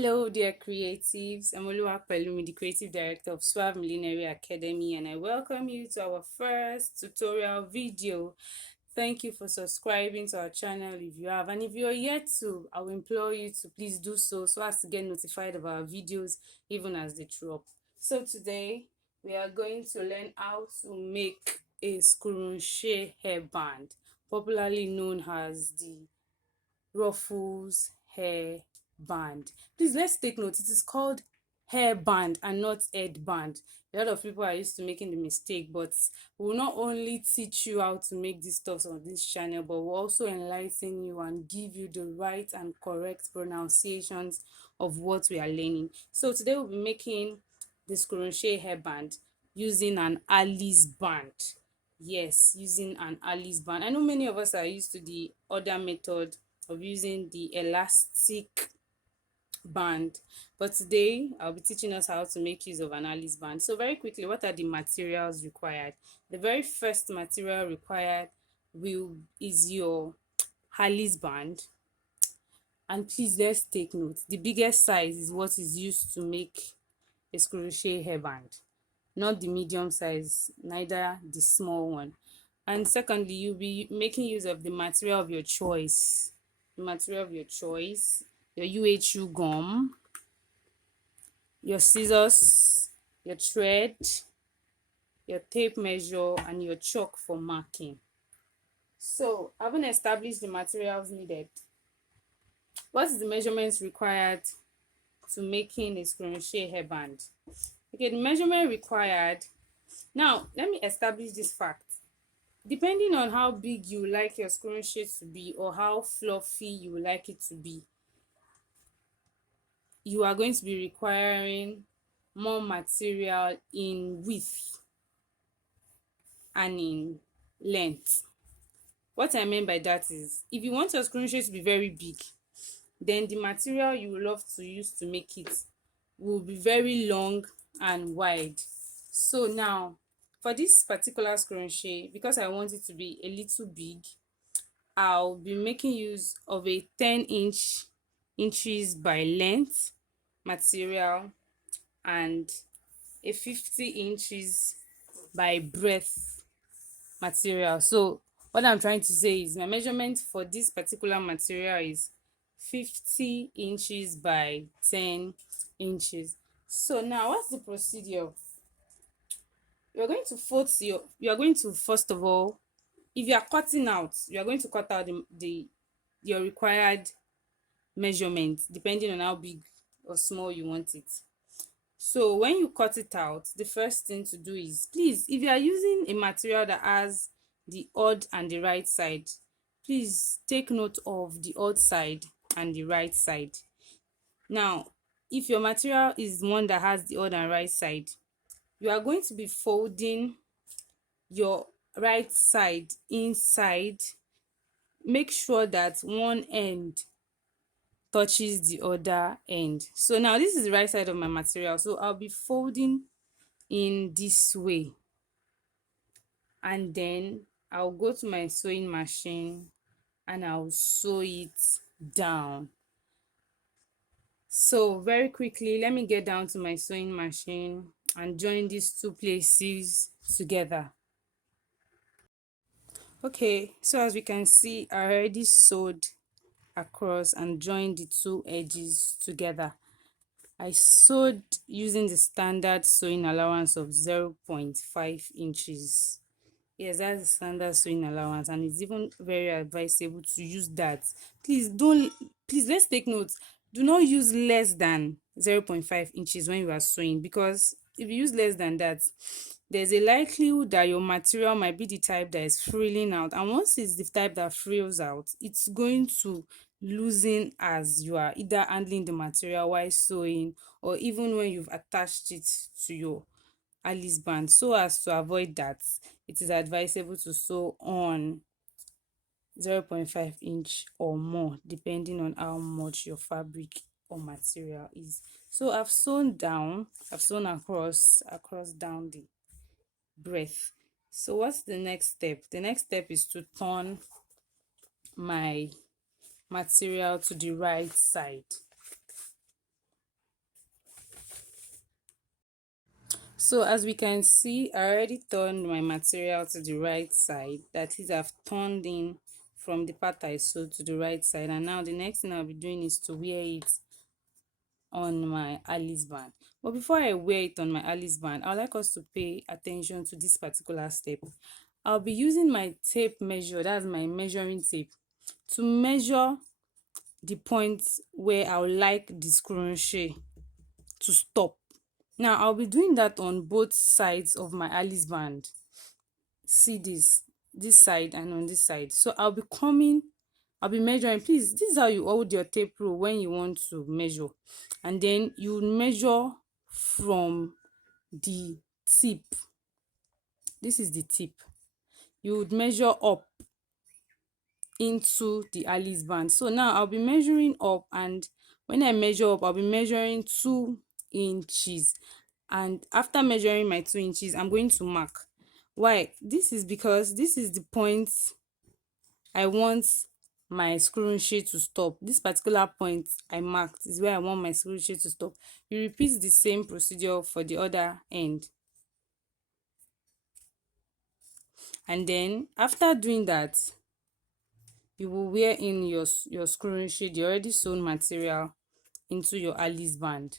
Hello, dear creatives. I'm Oluwapelumi, the creative director of Suave Millenary Academy, and I welcome you to our first tutorial video. Thank you for subscribing to our channel if you have, and if you're yet to, I will implore you to please do so as to get notified of our videos even as they drop. So today we are going to learn how to make a scrunchie hairband, popularly known as the ruffles hair band. Please let's take note, it is called hair band and not headband. A lot of people are used to making the mistake, but we will not only teach you how to make these stuff on this channel, but we'll also enlighten you and give you the right and correct pronunciations of what we are learning. So today we'll be making this crochet hairband using an Alice band. Yes, using an Alice band. I know many of us are used to the other method of using the elastic band, but today I'll be teaching us how to make use of an Alice band. So very quickly, what are the materials required? The very first material required is your Alice band, and please let's take note, the biggest size is what is used to make a crochet hairband, not the medium size, neither the small one. And secondly, you'll be making use of the material of your choice. Your UHU gum, your scissors, your thread, your tape measure, and your chalk for marking. So, having established the materials needed, what is the measurements required to making a crochet hairband? Okay, the measurement required. Now, let me establish this fact. Depending on how big you like your crochet to be or how fluffy you like it to be, you are going to be requiring more material in width and in length. What I mean by that is, if you want your crochet to be very big, then the material you will love to use to make it will be very long and wide. So now, for this particular crochet, because I want it to be a little big, I'll be making use of a 10 inches by length material and a 50 inches by breadth material. So what I'm trying to say is my measurement for this particular material is 50 inches by 10 inches. So now what's the procedure? You are going to first of all, if you are cutting out, you are going to cut out your required measurement depending on how big or small you want it. So when you cut it out, the first thing to do is, please, if you are using a material that has the odd and the right side, please take note of the odd side and the right side. Now, if your material is one that has the odd and right side, you are going to be folding your right side inside. Make sure that one end touches the other end. So now this is the right side of my material, so I'll be folding in this way, and then I'll go to my sewing machine and I'll sew it down. So very quickly, let me get down to my sewing machine and join these two places together. Okay, so as we can see, I already sewed across and joined the two edges together. I sewed using the standard sewing allowance of 0.5 inches. Yes, that's the standard sewing allowance, and it's even very advisable to use that. Please let's take note. Do not use less than 0.5 inches when you are sewing, because if you use less than that, there's a likelihood that your material might be the type that is frilling out, and once it's the type that frills out, it's going to loosen as you are either handling the material while sewing, or even when you've attached it to your Alice band. So as to avoid that, it is advisable to sew on 0.5 inch or more, depending on how much your fabric or material is. So I've sewn across down the breadth. So what's the next step? The next step is to turn my material to the right side. So as we can see, I already turned my material to the right side. That is, I've turned in from the part I sewed to the right side, and now the next thing I'll be doing is to wear it on my Alice band. But before I wear it on my Alice band, I would like us to pay attention to this particular step. I'll be using my tape measure, that's my measuring tape, to measure the point where I would like the scrunchie to stop. Now I'll be doing that on both sides of my Alice band. See this side and on this side. So I'll be measuring. Please, this is how you hold your tape rule when you want to measure, and then you measure from the tip. This is the tip. You would measure up into the Alice band. So now I'll be measuring up, and when I measure up, I'll be measuring 2 inches, and after measuring my 2 inches, I'm going to mark. Why? This is because this is the point I want my scrunchie to stop. This particular point I marked is where I want my scrunchie to stop. You repeat the same procedure for the other end, and then after doing that, you will wear in your scrunchie, the already sewn material, into your Alice band.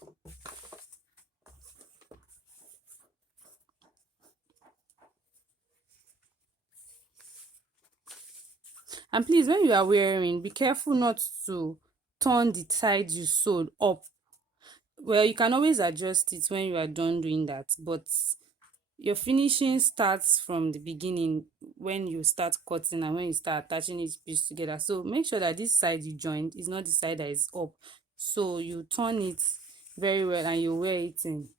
And please, when you are wearing, be careful not to turn the side you sewed up. Well, you can always adjust it when you are done doing that, but your finishing starts from the beginning when you start cutting and when you start attaching each piece together. So make sure that this side you joined is not the side that is up. So you turn it very well and you wear it in.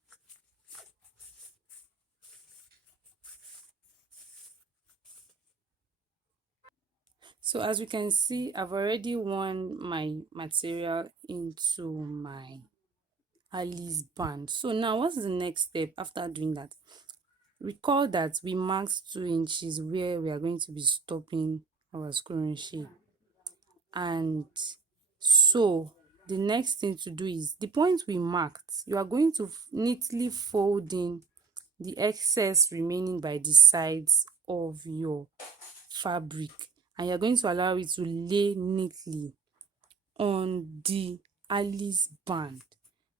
So as we can see, I've already worn my material into my Alice band. So now what's the next step after doing that? Recall that we marked 2 inches where we are going to be stopping our scrunchie. And so the next thing to do is the point we marked, you are going to neatly fold in the excess remaining by the sides of your fabric, and you're going to allow it to lay neatly on the Alice band.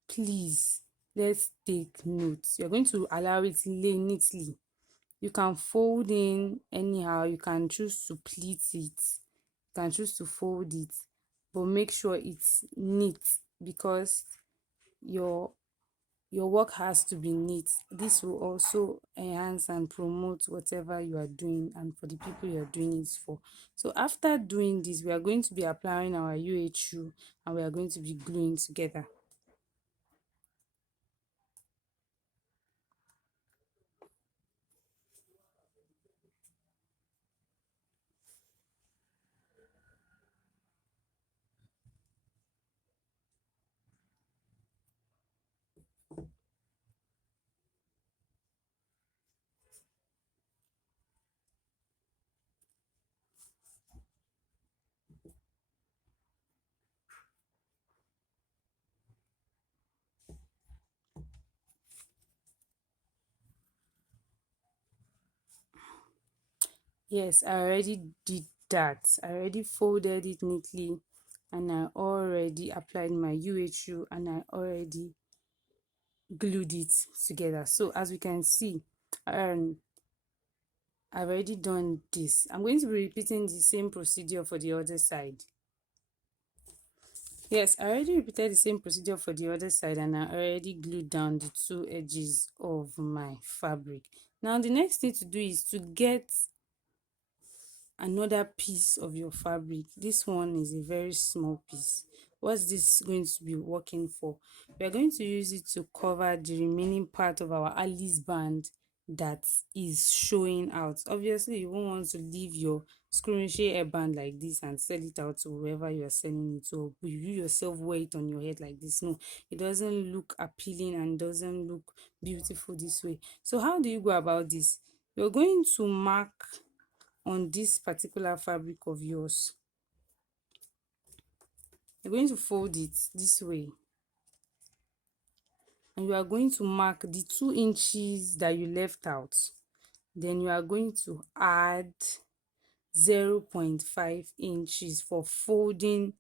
Please, let's take notes. You're going to allow it to lay neatly. You can fold in anyhow, you can choose to pleat it, you can choose to fold it, but make sure it's neat, because your work has to be neat. This will also enhance and promote whatever you are doing and for the people you are doing it for. So after doing this, we are going to be applying our UHU and we are going to be gluing together. Yes, I already did that. I already folded it neatly and I already applied my UHU and I already glued it together. So as we can see, I've already done this. I'm going to be repeating the same procedure for the other side. Yes, I already repeated the same procedure for the other side and I already glued down the 2 edges of my fabric. Now the next thing to do is to get another piece of your fabric. This one is a very small piece. What's this going to be working for? We are going to use it to cover the remaining part of our Alice band that is showing out. Obviously, you won't want to leave your scrunchie hairband like this and sell it out to whoever you are selling it to, or you yourself wear it on your head like this. No, it doesn't look appealing and doesn't look beautiful this way. So how do you go about this? You're going to mark on this particular fabric of yours. You're going to fold it this way and you are going to mark the 2 inches that you left out. Then you are going to add 0.5 inches for folding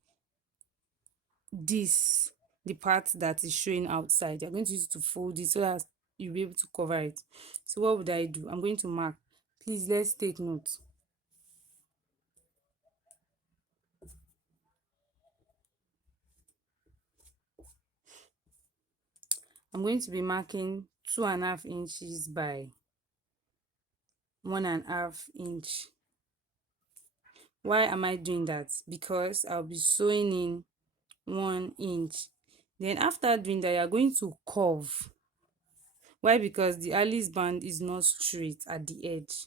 this, the part that is showing outside. You're going to use it to fold it so that you'll be able to cover it. So what would I do? I'm going to mark. Please, let's take note. I'm going to be marking 2.5 inches by 1.5 inch. Why am I doing that? Because I'll be sewing in 1 inch. Then after doing that, you're going to curve. Why? Because the Alice band is not straight at the edge.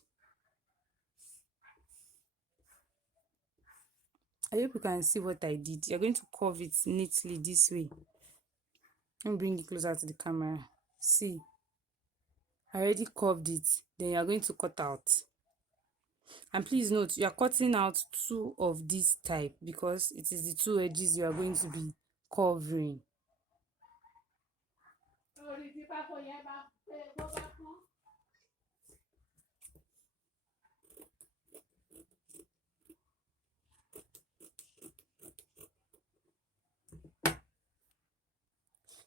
I hope you can see what I did. You're going to curve it neatly this way. Let me bring it closer to the camera. See, I already curved it. Then you're going to cut out. And please note, you are cutting out 2 of this type because it is the 2 edges you are going to be covering.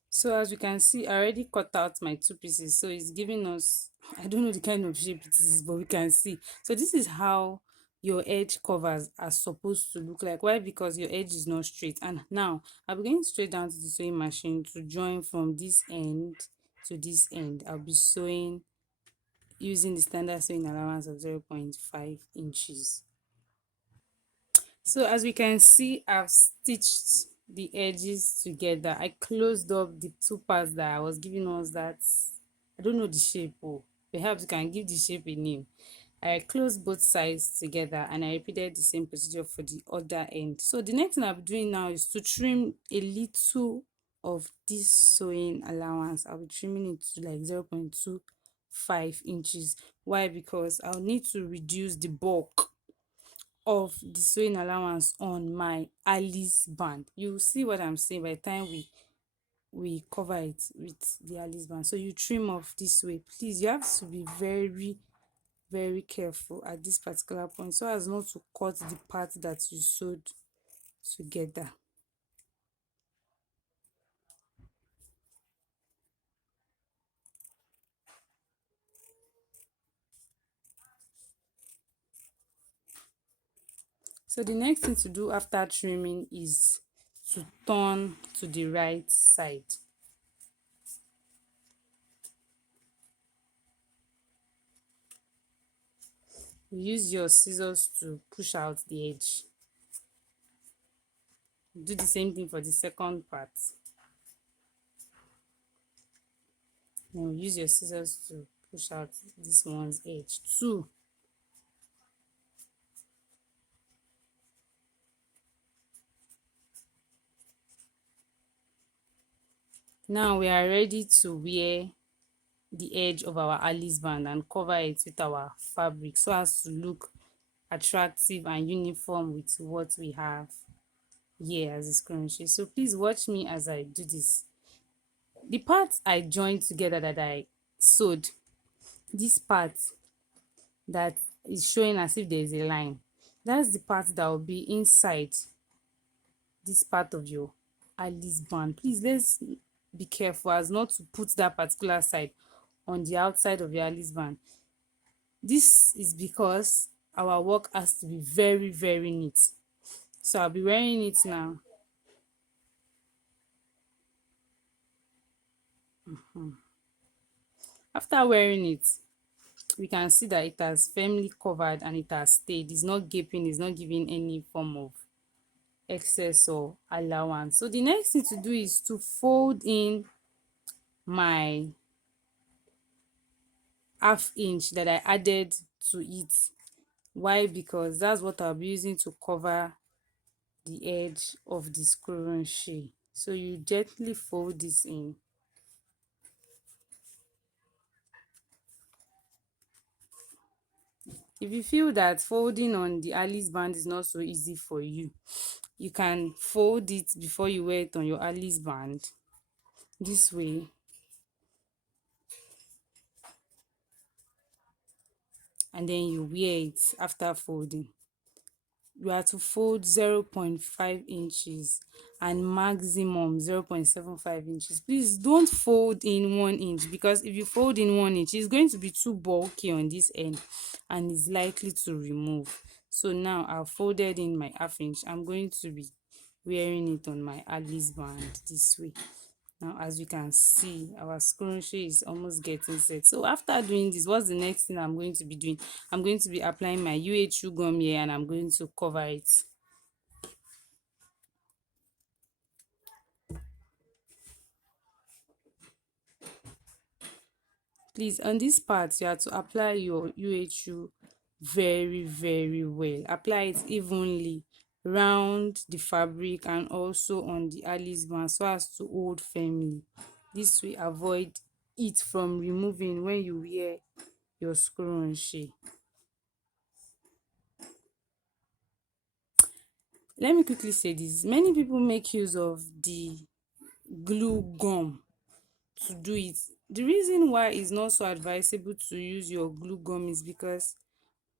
So as you can see, I already cut out my 2 pieces. So it's giving us, I don't know the kind of shape it is, but we can see. So this is how your edge covers are supposed to look like. Why? Because your edge is not straight. And now I'll be going straight down to the sewing machine to join from this end to this end. I'll be sewing using the standard sewing allowance of 0.5 inches. So as we can see, I've stitched the edges together. I closed up the 2 parts that I was giving us that I don't know the shape. Oh, perhaps you can give the shape a name. I closed both sides together and I repeated the same procedure for the other end. So the next thing I'm doing now is to trim a little of this sewing allowance. I'll be trimming it to like 0.25 inches. Why? Because I'll need to reduce the bulk of the sewing allowance on my Alice band. You see what I'm saying by the time we cover it with the Alice band. So you trim off this way. Please, you have to be very careful at this particular point so as not to cut the part that you sewed together. So the next thing to do after trimming is to turn to the right side. Use your scissors to push out the edge. Do the same thing for the second part. Now use your scissors to push out this one's edge too. Now we are ready to wear the edge of our Alice band and cover it with our fabric so as to look attractive and uniform with what we have here as a scrunchie. So please watch me as I do this. The parts I joined together that I sewed, this part that is showing as if there is a line, that's the part that will be inside this part of your Alice band. Please, let's be careful as not to put that particular side on the outside of your Alice band. This is because our work has to be very neat. So I'll be wearing it now. After wearing it, we can see that it has firmly covered and it has stayed. It's not gaping, it's not giving any form of excess or allowance. So the next thing to do is to fold in my ½ inch that I added to it. Why? Because that's what I'll be using to cover the edge of the scrunchie. So you gently fold this in. If you feel that folding on the Alice band is not so easy for you, you can fold it before you wear it on your Alice band this way. and then you wear it after folding. You are to fold 0.5 inches and maximum 0.75 inches. Please don't fold in 1 inch, because if you fold in 1 inch, it's going to be too bulky on this end and is likely to remove. So now I've folded in my half inch. I'm going to be wearing it on my Alice band this way. Now, as you can see, our scrunchie is almost getting set. So after doing this, what's the next thing I'm going to be doing? I'm going to be applying my UHU gum here, and I'm going to cover it. Please, on this part, you have to apply your UHU very, very well. Apply it evenly round the fabric and also on the Alice band so as to hold firmly. This will avoid it from removing when you wear your scrunchie. Let me quickly say this. Many people make use of the glue gum to do it. The reason why it's not so advisable to use your glue gum is because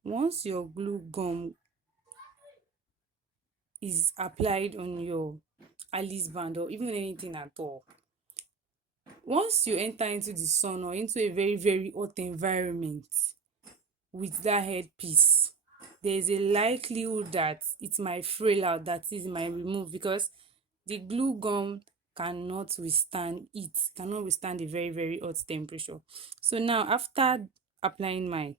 once your glue gum is applied on your Alice band or even anything at all, once you enter into the sun or into a very, very hot environment with that headpiece, there is a likelihood that it might frail out, that is, might remove, because the glue gum cannot withstand it, cannot withstand a very, very hot temperature. So now, after applying my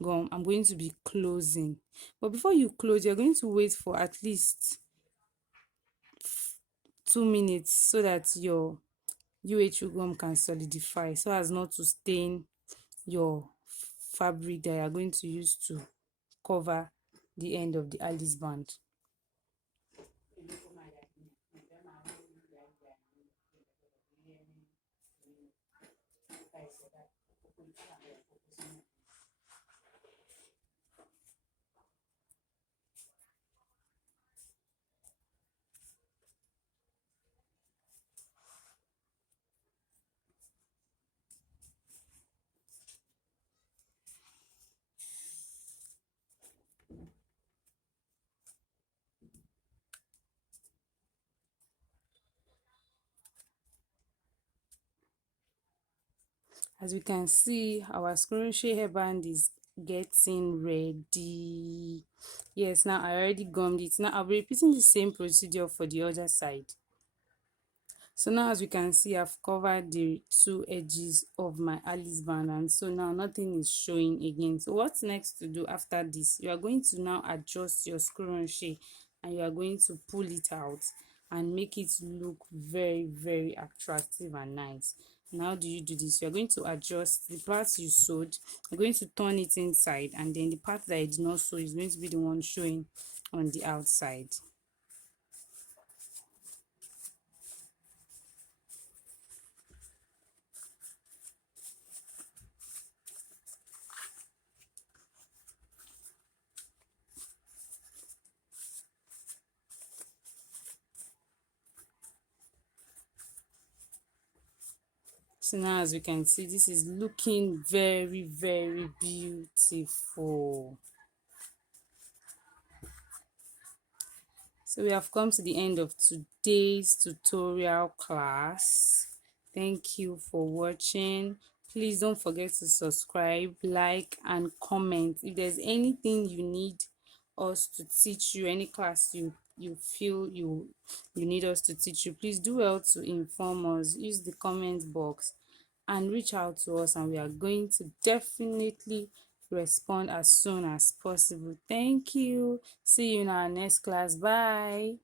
gum, I'm going to be closing. But before you close, you're going to wait for at least 2 minutes so that your UHU gum can solidify, so as not to stain your fabric that you are going to use to cover the end of the Alice band. As we can see, our Scrunchie hairband is getting ready. Yes, now I already gummed it. Now I'll be repeating the same procedure for the other side. So now, as you can see, I've covered the two edges of my Alice band, and so now nothing is showing again. So what's next to do after this? You are going to now adjust your scrunchie and you are going to pull it out and make it look very, very attractive and nice. And how do you do this? You're going to adjust the parts you sewed. You're going to turn it inside, and then the part that I did not sew is going to be the one showing on the outside. So now, as you can see, this is looking very, very beautiful. So we have come to the end of today's tutorial class. Thank you for watching. Please don't forget to subscribe, like, and comment. If there's anything you need us to teach you, any class you feel you need us to teach you, please do well to inform us. Use the comment box and reach out to us, and we are going to definitely respond as soon as possible. Thank you. See you in our next class. Bye.